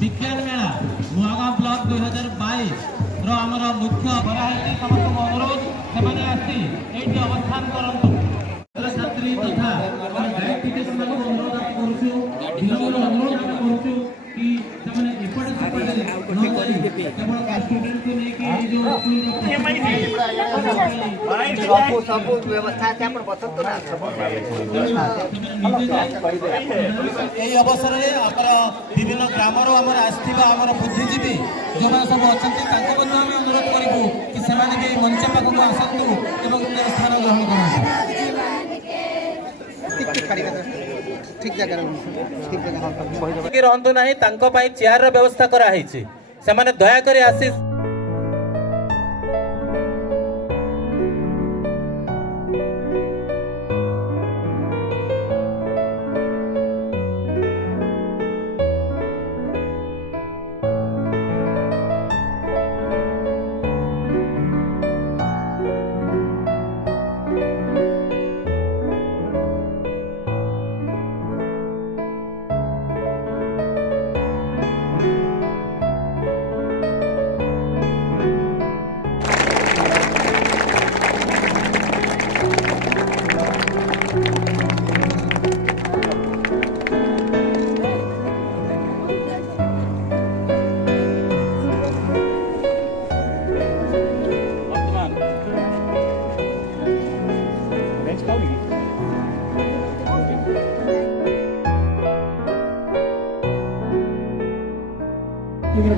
विज्ञान मेला नुआगाँ ब्लॉक 2022 आमर मुख्य कराई समस्त अनुरोध से अवस्थान करूँ छात्री तथा गाइड टीचर अनुरोध अनुरोध करूँ कि स्टूडेंट को लेके जो व्यवस्था अवसर में विभिन्न ग्रामर आमर बुद्धिजीवी जो सब अच्छा अनुरोध करूँ कि भी मंच पाखक आसतु स्थान ग्रहण रहतु ना चेयर व्यवस्था कराई से दयाकोरी आसी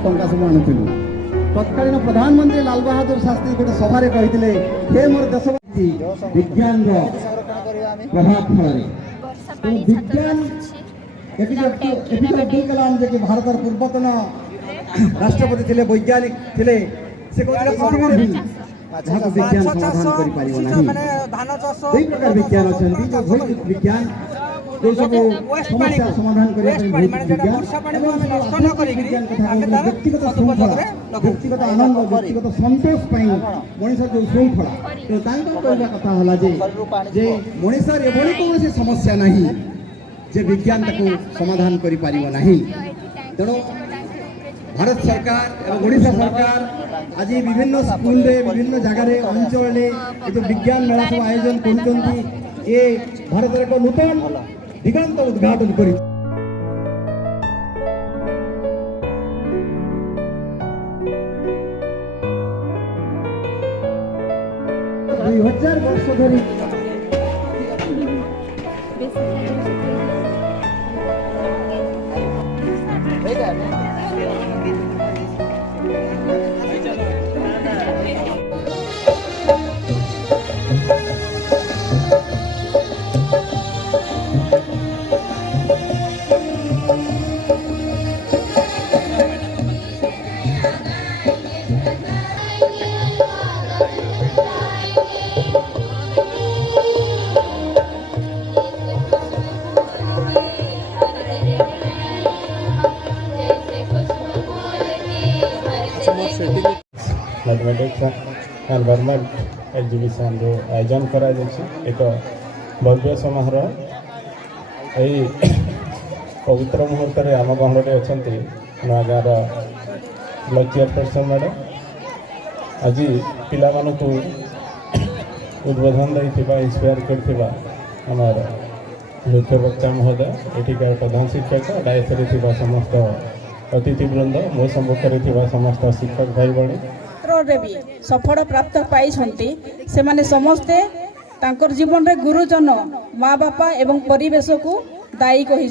टंका सब आणुलु तत्कालीन प्रधानमंत्री लाल बहादुर शास्त्री गोटे सभारे कहते हे मोर देशवासी विज्ञान प्रभाव फल विज्ञान अब्दुल कलाम जे कि भारत पूर्वतन राष्ट्रपति थे वैज्ञानिक थे से विज्ञान समाधान कर प्रकार विज्ञान अच्छा जो विज्ञान जो सब समस्या समाधान व्यक्तिगत आनंद व्यक्तिगत संतोष मनीषर जो श्रृंखला तो कहवा कथा जे मनीषर एभली कौन समस्या नहीं जे विज्ञान समाधान कर तेणु भारत सरकार और ओडिशा सरकार आज विभिन्न स्कूल विभिन्न जगार अंचल जो विज्ञान मेला सब आयोजन कर भारत एक नूतन दिगंत उद्घाटन कर 2000 वर्ष धरी मैथमेटिक्स एनवायरमेंट एग्जीबिशन जो आयोजन करा एक भव्य समारोह यही पवित्र मुहूर्त में आम गहरे अच्छा नुआगाँर ब्लॉक चेयरपर्सन मैडम आज पिला उद्बोधन देथिबा इंस्पायर करथिबा हमार मुख्य वक्ता महोदय एठिकार प्रधान शिक्षक डायसरे थिबा समस्त अतिथि वृंद मो सम्मुखें थिबा समस्त शिक्षक भाई बहनी भी सफल प्राप्त पाई से माने समस्ते तांकर जीवन रे गुरुजन माँ बापा एवं परिवेश को दायी कही।